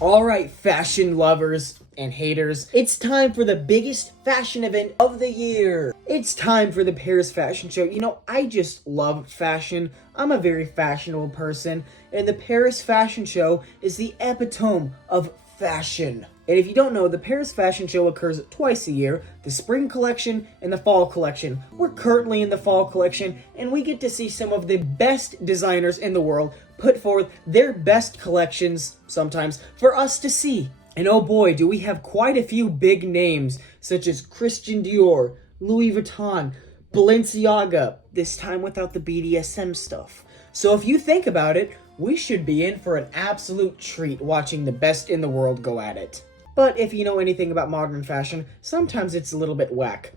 Alright, fashion lovers and haters, it's time for the biggest fashion event of the year. It's time for the Paris Fashion Show. You know, I just love fashion. I'm a very fashionable person, and the Paris Fashion Show is the epitome of fashion. And if you don't know, the Paris Fashion Show occurs twice a year, the spring collection and the fall collection. We're currently in the fall collection, and we get to see some of the best designers in the world put forth their best collections, sometimes, for us to see. And oh boy, do we have quite a few big names, such as Christian Dior, Louis Vuitton, Balenciaga, this time without the BDSM stuff. So if you think about it, we should be in for an absolute treat watching the best in the world go at it. But if you know anything about modern fashion, sometimes it's a little bit whack.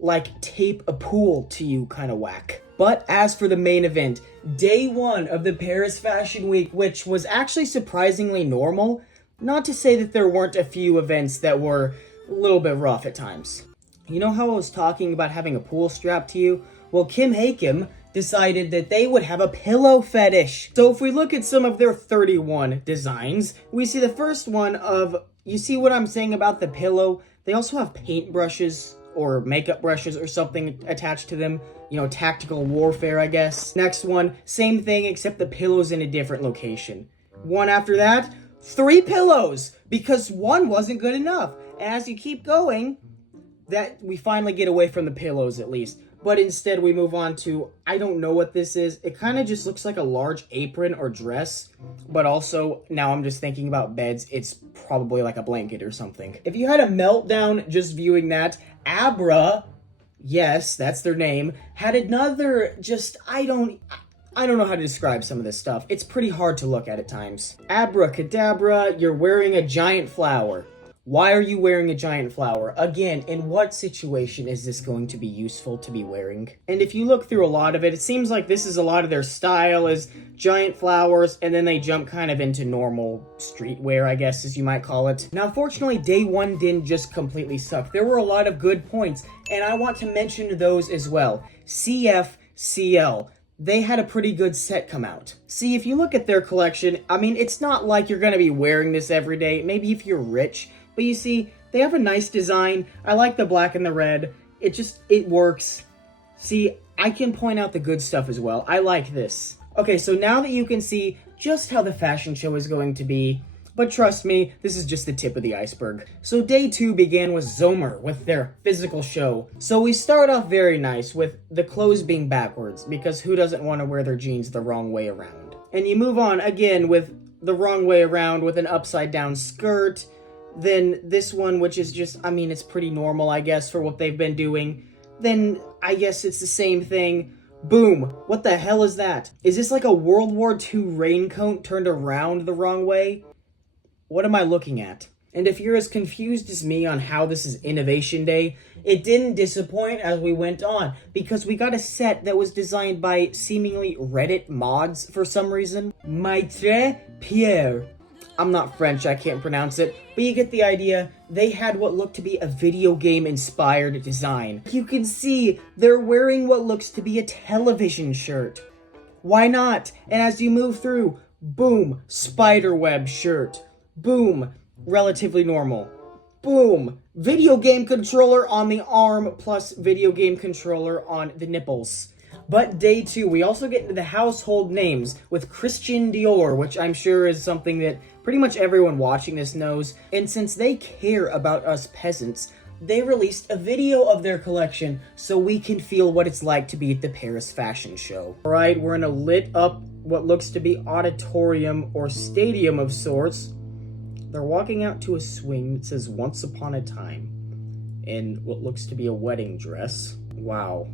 Like tape a pool to you kind of whack. But as for the main event, day one of the Paris Fashion Week, which was actually surprisingly normal, not to say that there weren't a few events that were a little bit rough at times. You know how I was talking about having a pool strapped to you? Well, Kim Hakim decided that they would have a pillow fetish. So if we look at some of their 31 designs, we see the first one of, you see what I'm saying about the pillow? They also have paint brushes or makeup brushes or something attached to them. You know, tactical warfare, I guess. Next one, same thing except the pillow's in a different location. One after that, 3 pillows, because one wasn't good enough. And as you keep going, that we finally get away from the pillows at least. But instead we move on to, I don't know what this is. It kind of just looks like a large apron or dress. But also, now I'm just thinking about beds, it's probably like a blanket or something. If you had a meltdown just viewing that, Abra, yes, that's their name, had another just, I don't know how to describe some of this stuff. It's pretty hard to look at times. Abracadabra, you're wearing a giant flower. Why are you wearing a giant flower? Again, in what situation is this going to be useful to be wearing? And if you look through a lot of it, it seems like this is a lot of their style is giant flowers, and then they jump kind of into normal streetwear, I guess, as you might call it. Now, fortunately, day one didn't just completely suck. There were a lot of good points, and I want to mention those as well. CFCL. They had a pretty good set come out. See, if you look at their collection, I mean, it's not like you're going to be wearing this every day. Maybe if you're rich. But you see, they have a nice design. I like the black and the red. It works. See, I can point out the good stuff as well. I like this. Okay, so now that you can see just how the fashion show is going to be, but trust me, this is just the tip of the iceberg. So day 2 began with Zomer with their physical show. So we start off very nice with the clothes being backwards, because who doesn't want to wear their jeans the wrong way around? And you move on again with the wrong way around with an upside down skirt. Then this one, which is just, I mean, it's pretty normal, I guess, for what they've been doing. Then I guess it's the same thing. Boom. What the hell is that? Is this like a World War II raincoat turned around the wrong way? What am I looking at? And if you're as confused as me on how this is Innovation Day, it didn't disappoint as we went on, because we got a set that was designed by seemingly Reddit mods for some reason. Maitre Pierre. I'm not French, I can't pronounce it, but you get the idea. They had what looked to be a video game inspired design. You can see they're wearing what looks to be a television shirt. Why not? And as you move through, boom, spiderweb shirt. Boom, relatively normal. Boom, video game controller on the arm plus video game controller on the nipples. But day 2, we also get into the household names with Christian Dior, which I'm sure is something that pretty much everyone watching this knows. And since they care about us peasants, they released a video of their collection so we can feel what it's like to be at the Paris Fashion Show. Alright, we're in a lit up, what looks to be auditorium or stadium of sorts. They're walking out to a swing that says Once Upon a Time in what looks to be a wedding dress. Wow.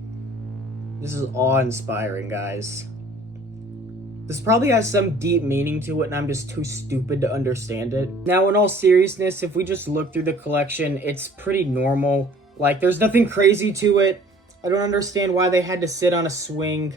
This is awe-inspiring, guys. This probably has some deep meaning to it, and I'm just too stupid to understand it. Now, in all seriousness, if we just look through the collection, it's pretty normal. Like, there's nothing crazy to it. I don't understand why they had to sit on a swing.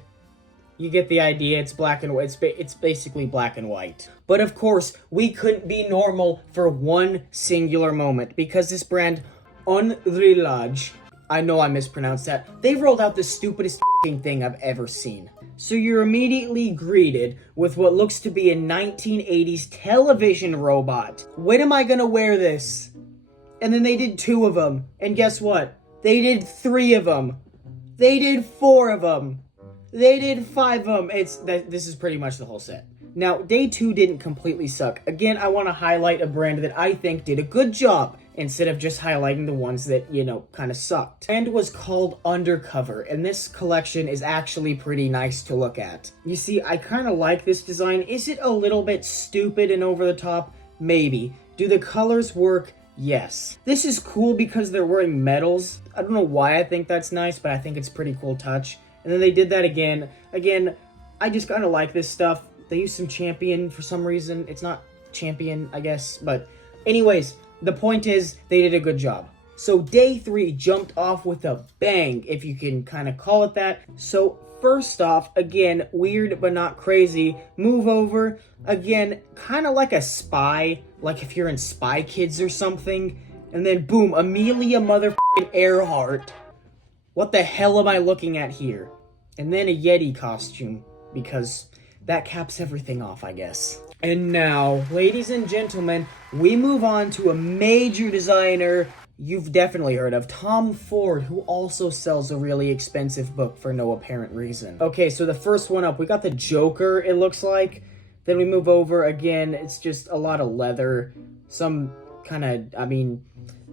You get the idea, it's black and white. It's basically black and white. But of course, we couldn't be normal for one singular moment, because this brand, Unrilage, I know I mispronounced that, they've rolled out the stupidest thing I've ever seen. So you're immediately greeted with what looks to be a 1980s television robot. When am I gonna wear this? And then they did 2 of them. And guess what? They did 3 of them. They did 4 of them. They did 5 of them. This is pretty much the whole set. Now, day 2 didn't completely suck. Again, I want to highlight a brand that I think did a good job instead of just highlighting the ones that, kind of sucked. The brand was called Undercover, and this collection is actually pretty nice to look at. You see, I kind of like this design. Is it a little bit stupid and over the top? Maybe. Do the colors work? Yes. This is cool because they're wearing medals. I don't know why I think that's nice, but I think it's a pretty cool touch. And then they did that again. Again, I just kind of like this stuff. They used some Champion for some reason. It's not Champion, I guess. But anyways, the point is they did a good job. So day 3 jumped off with a bang, if you can kind of call it that. So first off, again, weird but not crazy. Move over. Again, kind of like a spy. Like if you're in Spy Kids or something. And then boom, Amelia motherfucking Earhart. What the hell am I looking at here? And then a Yeti costume. Because that caps everything off, I guess. And now, ladies and gentlemen, we move on to a major designer you've definitely heard of, Tom Ford, who also sells a really expensive book for no apparent reason. Okay, so the first one up, we got the Joker, it looks like. Then we move over, again, it's just a lot of leather. Some kind of,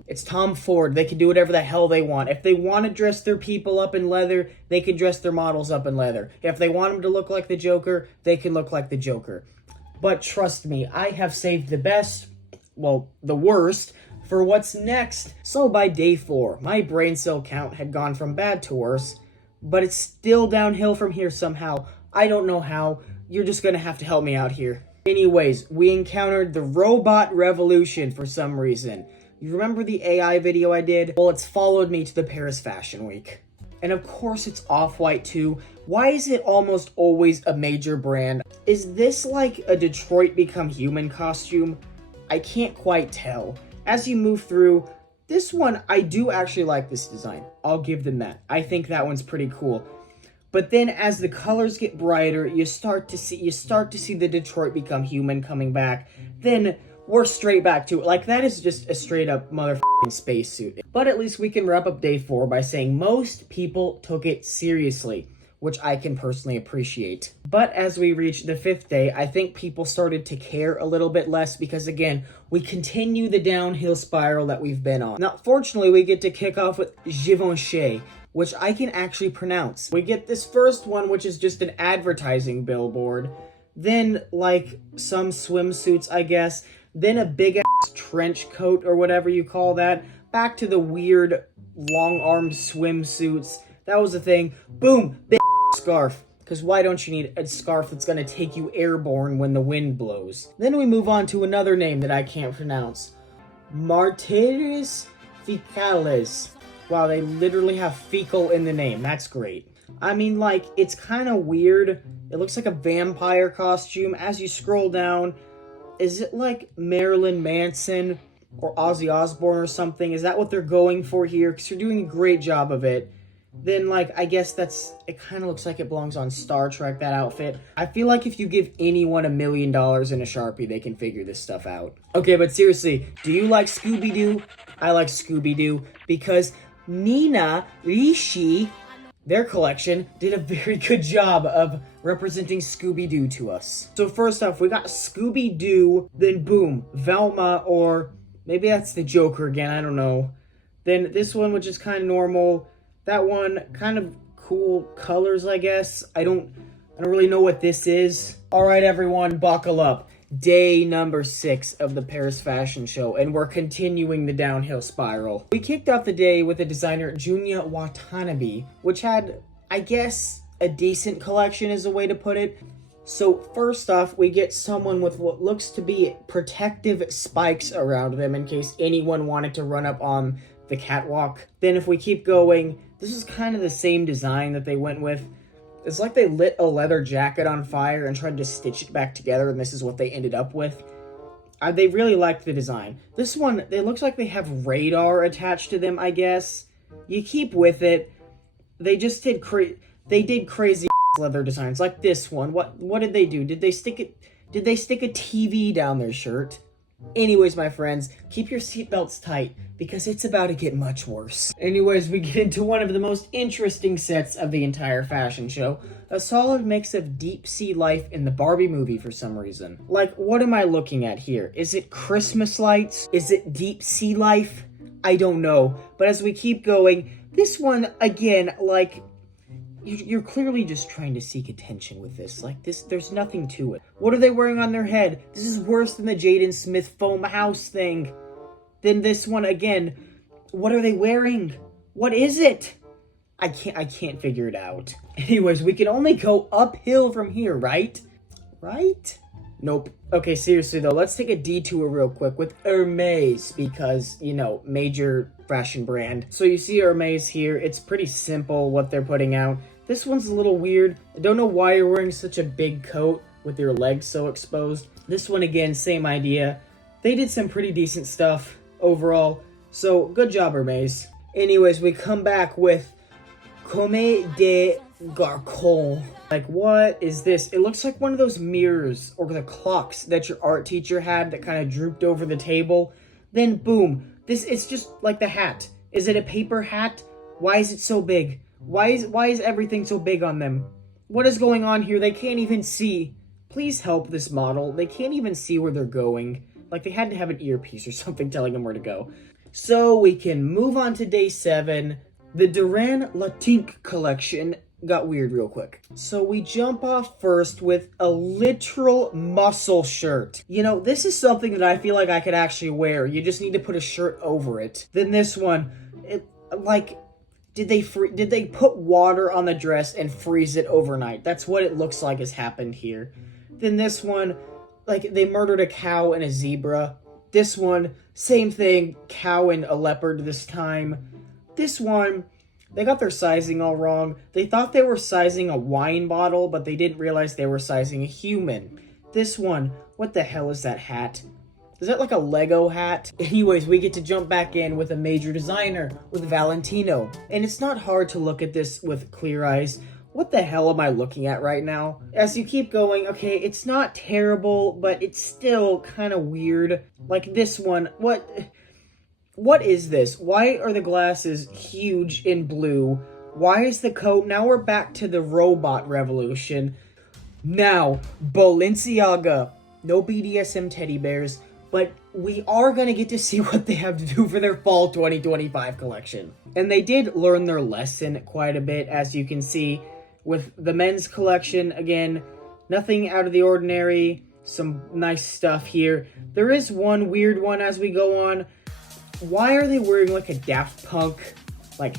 it's Tom Ford. They can do whatever the hell they want. If they want to dress their people up in leather, they can dress their models up in leather. If they want them to look like the Joker, they can look like the Joker. But trust me, I have saved the best, well, the worst, for what's next. So by day 4, my brain cell count had gone from bad to worse, but it's still downhill from here somehow. I don't know how. You're just gonna have to help me out here. Anyways, we encountered the robot revolution for some reason. You remember the AI video I did? Well, it's followed me to the Paris Fashion Week. And of course it's Off-White too. Why is it almost always a major brand? Is this like a Detroit Become Human costume? I can't quite tell. As you move through, this one, I do actually like this design. I'll give them that. I think that one's pretty cool. But then as the colors get brighter, you start to see the Detroit Become Human coming back. Then we're straight back to it. Like, that is just a straight up motherfucking spacesuit. But at least we can wrap up day 4 by saying most people took it seriously, which I can personally appreciate. But as we reach the 5th day, I think people started to care a little bit less because, again, we continue the downhill spiral that we've been on. Now, fortunately, we get to kick off with Givenchy, which I can actually pronounce. We get this first one, which is just an advertising billboard. Then, like, some swimsuits, I guess. Then a big-ass trench coat or whatever you call that. Back to the weird long-armed swimsuits. That was the thing. Boom! Big scarf. Because why don't you need a scarf that's going to take you airborne when the wind blows? Then we move on to another name that I can't pronounce. Martyris Fecales. Wow, they literally have fecal in the name. That's great. I mean, like, it's kind of weird. It looks like a vampire costume. As you scroll down, is it like Marilyn Manson or Ozzy Osbourne or something? Is that what they're going for here? Because you're doing a great job of it. Then, like, I guess it kind of looks like it belongs on Star Trek, that outfit. I feel like if you give anyone $1 million in a Sharpie, they can figure this stuff out. Okay, but seriously, do you like Scooby-Doo? I like Scooby-Doo because Nina Ricci, their collection, did a very good job of representing Scooby-Doo to us. So first off, we got Scooby-Doo, then boom, Velma, or maybe that's the Joker again, I don't know. Then this one, which is kind of normal. That one, kind of cool colors, I guess. I don't really know what this is. All right, everyone, buckle up. Day number 6 of the Paris Fashion Show, and we're continuing the downhill spiral. We kicked off the day with the designer Junya Watanabe, which had, I guess, a decent collection is a way to put it. So first off, we get someone with what looks to be protective spikes around them in case anyone wanted to run up on the catwalk. Then if we keep going, this is kind of the same design that they went with. It's like they lit a leather jacket on fire and tried to stitch it back together, and this is what they ended up with. They really liked the design. This one, it looks like they have radar attached to them, I guess. You keep with it. They just did crazy leather designs like this one. What did they do? Did they stick a TV down their shirt? Anyways, my friends, keep your seatbelts tight because it's about to get much worse. Anyways, we get into one of the most interesting sets of the entire fashion show. A solid mix of deep sea life in the Barbie movie for some reason. Like, what am I looking at here? Is it Christmas lights? Is it deep sea life? I don't know. But as we keep going, this one, again, like, you're clearly just trying to seek attention with this. Like, there's nothing to it. What are they wearing on their head? This is worse than the Jaden Smith foam house thing. Then this one, again, what are they wearing? What is it? I can't figure it out. Anyways, we can only go uphill from here, right? Right? Nope. Okay, seriously though, let's take a detour real quick with Hermes because, you know, major fashion brand. So you see Hermes here. It's pretty simple what they're putting out. This one's a little weird. I don't know why you're wearing such a big coat with your legs so exposed. This one, again, same idea. They did some pretty decent stuff overall. So, good job, Hermes. Anyways, we come back with Comme des Garçons. Like, what is this? It looks like one of those mirrors or the clocks that your art teacher had that kind of drooped over the table. Then, boom. It's just like the hat. Is it a paper hat? Why is it so big? Why is everything so big on them? What is going on here? They can't even see. Please help this model. They can't even see where they're going. Like, they had to have an earpiece or something telling them where to go. So we can move on to day 7. The Duran Latinque collection got weird real quick. So we jump off first with a literal muscle shirt. You know, this is something that I feel like I could actually wear. You just need to put a shirt over it. Then this one, did they put water on the dress and freeze it overnight? That's what it looks like has happened here. Then this one, like, they murdered a cow and a zebra. This one, same thing, cow and a leopard this time. This one, they got their sizing all wrong. They thought they were sizing a wine bottle, but they didn't realize they were sizing a human. This one, what the hell is that hat? Is that like a Lego hat? Anyways, we get to jump back in with a major designer, with Valentino. And it's not hard to look at this with clear eyes. What the hell am I looking at right now? As you keep going, okay, it's not terrible, but it's still kind of weird. Like this one, what is this? Why are the glasses huge in blue? Why is the coat? Now we're back to the robot revolution. Now, Balenciaga. No BDSM teddy bears. But we are going to get to see what they have to do for their fall 2025 collection. And they did learn their lesson quite a bit, as you can see. With the men's collection, again, nothing out of the ordinary. Some nice stuff here. There is one weird one as we go on. Why are they wearing like a Daft Punk, like,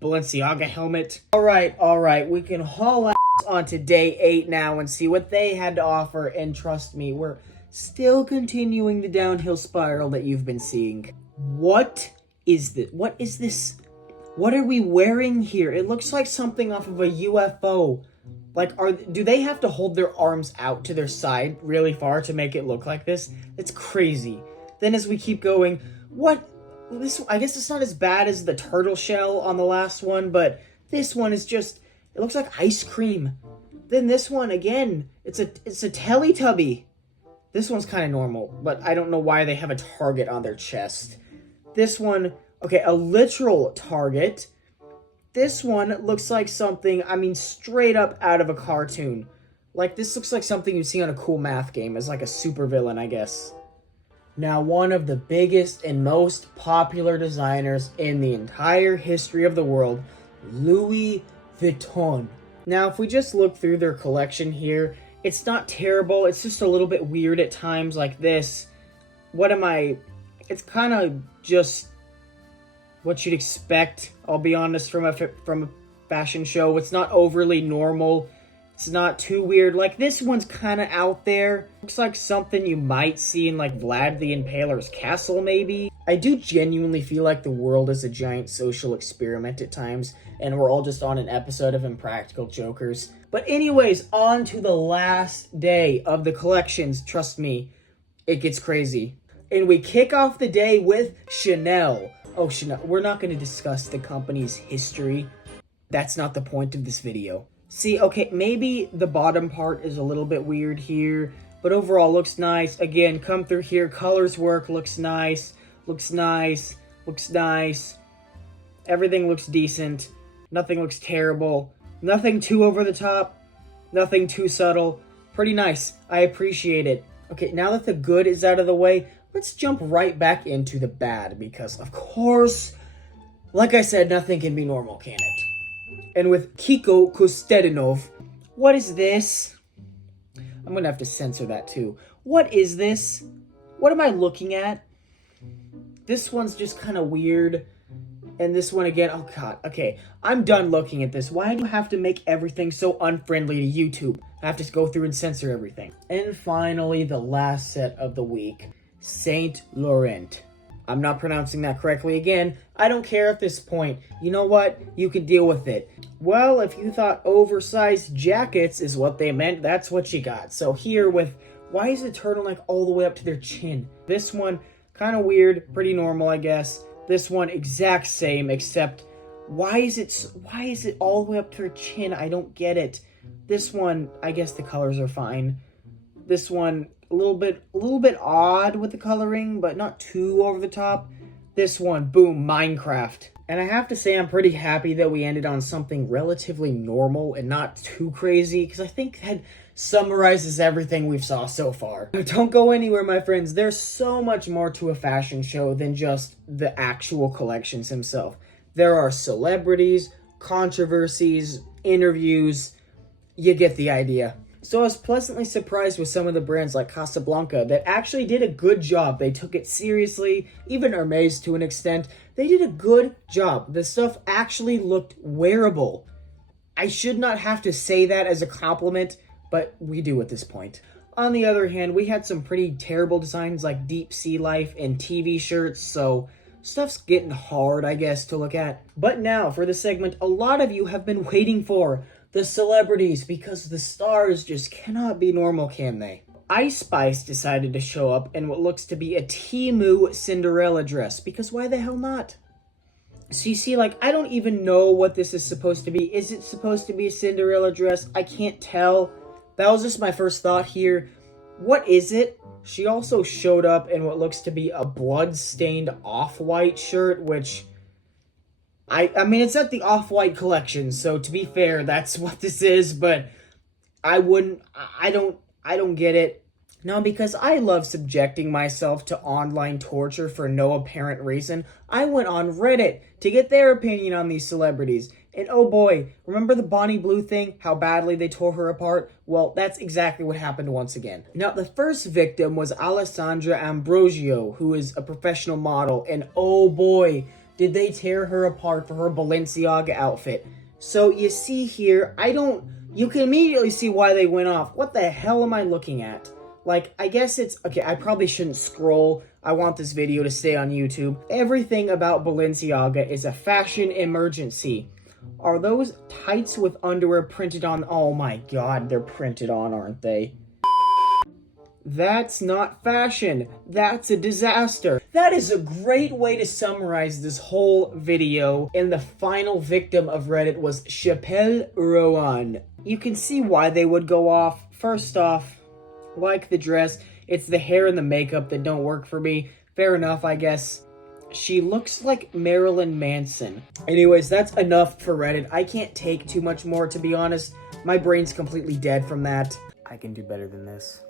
Balenciaga helmet? Alright, we can haul ass on to day 8 now and see what they had to offer. And trust me, we're still continuing the downhill spiral that you've been seeing. What is this? What is this? What are we wearing here? It looks like something off of a UFO. Like, do they have to hold their arms out to their side really far to make it look like this? It's crazy. Then as we keep going, I guess it's not as bad as the turtle shell on the last one, but this one is just, it looks like ice cream. Then this one, again, it's a Teletubby. This one's kind of normal, but I don't know why they have a target on their chest. This one, okay, a literal target. This one looks like something, I mean, straight up out of a cartoon. Like, this looks like something you'd see on a cool math game as like a supervillain, I guess. Now, one of the biggest and most popular designers in the entire history of the world, Louis Vuitton. Now, if we just look through their collection here, it's not terrible. It's just a little bit weird at times like this. It's kind of just what you'd expect, I'll be honest, from a fashion show. It's not overly normal. It's not too weird. Like, this one's kind of out there. Looks like something you might see in, like, Vlad the Impaler's castle, maybe. I do genuinely feel like the world is a giant social experiment at times, and we're all just on an episode of Impractical Jokers. But anyways, on to the last day of the collections. Trust me, it gets crazy. And we kick off the day with Chanel. Oh, Chanel. We're not going to discuss the company's history. That's not the point of this video. See, okay, maybe the bottom part is a little bit weird here, but overall looks nice. Again, come through here, colors work, looks nice, looks nice, looks nice. Everything looks decent. Nothing looks terrible. Nothing too over the top. Nothing too subtle. Pretty nice. I appreciate it. Okay, now that the good is out of the way, let's jump right back into the bad, because of course, like I said, nothing can be normal, can it? And with Kiko Kostadinov, what is this? I'm gonna have to censor that too. What is this? What am I looking at? This one's just kind of weird. And this one again, oh god, okay. I'm done looking at this. Why do you have to make everything so unfriendly to YouTube? I have to go through and censor everything. And finally, the last set of the week. Saint Laurent. I'm not pronouncing that correctly again. I don't care at this point. You know what? You can deal with it. Well, if you thought oversized jackets is what they meant, that's what you got. So here with, why is the turtleneck all the way up to their chin? This one, kind of weird, pretty normal, I guess. This one, exact same, except why is it all the way up to her chin? I don't get it. This one, I guess the colors are fine. This one, a little bit odd with the coloring, but not too over the top. This one, boom, Minecraft. And I have to say I'm pretty happy that we ended on something relatively normal and not too crazy, because I think that summarizes everything we've saw so far. Don't go anywhere, my friends. There's so much more to a fashion show than just the actual collections himself. There are celebrities, controversies, interviews. You get the idea. So I was pleasantly surprised with some of the brands like Casablanca that actually did a good job. They took it seriously, even Hermes to an extent. They did a good job. The stuff actually looked wearable. I should not have to say that as a compliment, but we do at this point. On the other hand, we had some pretty terrible designs like Deep Sea Life and TV shirts, so stuff's getting hard, I guess, to look at. But now, for the segment a lot of you have been waiting for, the celebrities, because the stars just cannot be normal, can they? Ice Spice decided to show up in what looks to be a Temu Cinderella dress, because why the hell not? So you see, like, I don't even know what this is supposed to be. Is it supposed to be a Cinderella dress? I can't tell. That was just my first thought here. What is it? She also showed up in what looks to be a blood-stained off-white shirt, which I mean, it's at the Off-White collection, so to be fair, that's what this is, but I don't get it. Now, because I love subjecting myself to online torture for no apparent reason, I went on Reddit to get their opinion on these celebrities. And oh boy, remember the Bonnie Blue thing? How badly they tore her apart? Well, that's exactly what happened once again. Now, the first victim was Alessandra Ambrosio, who is a professional model, and oh boy, did they tear her apart for her Balenciaga outfit. So you see here, you can immediately see why they went off. What the hell am I looking at? Like, I guess it's, okay, I probably shouldn't scroll. I want this video to stay on YouTube. Everything about Balenciaga is a fashion emergency. Are those tights with underwear printed on? Oh my god, they're printed on, aren't they? That's not fashion. That's a disaster. That is a great way to summarize this whole video. And the final victim of Reddit was Chappelle Rowan. You can see why they would go off. First off, like the dress, it's the hair and the makeup that don't work for me. Fair enough, I guess. She looks like Marilyn Manson. Anyways, that's enough for Reddit. I can't take too much more, to be honest. My brain's completely dead from that. I can do better than this.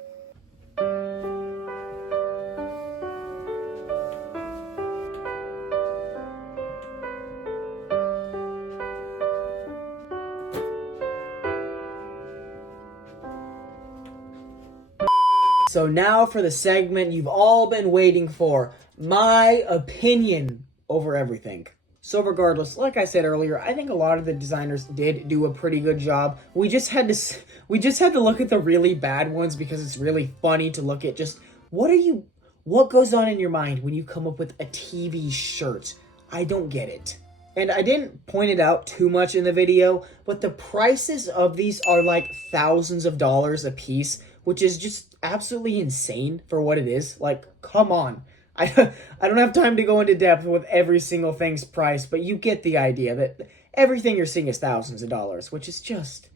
So now for the segment you've all been waiting for, my opinion over everything. So regardless, like I said earlier, I think a lot of the designers did do a pretty good job. We just had to look at the really bad ones because it's really funny to look at just what goes on in your mind when you come up with a TV shirt. I don't get it. And I didn't point it out too much in the video, but the prices of these are like thousands of dollars a piece, which is just absolutely insane for what it is. Like, come on. I don't have time to go into depth with every single thing's price, but you get the idea that everything you're seeing is thousands of dollars, which is just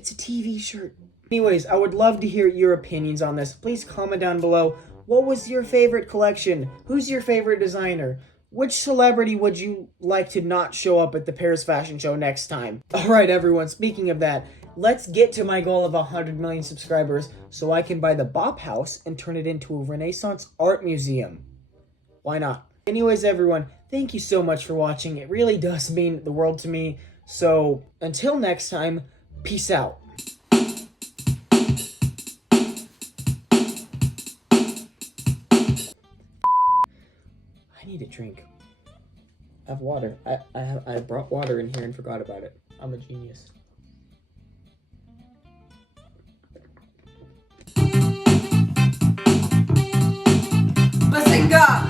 It's a TV shirt. Anyways, I would love to hear your opinions on this. Please comment down below. What was your favorite collection? Who's your favorite designer? Which celebrity would you like to not show up at the Paris Fashion Show next time? Alright everyone, speaking of that, let's get to my goal of 100 million subscribers so I can buy the Bop House and turn it into a Renaissance art museum. Why not? Anyways everyone, thank you so much for watching. It really does mean the world to me. So, until next time, peace out. I need a drink. I have water. I brought water in here and forgot about it. I'm a genius. Balenciaga.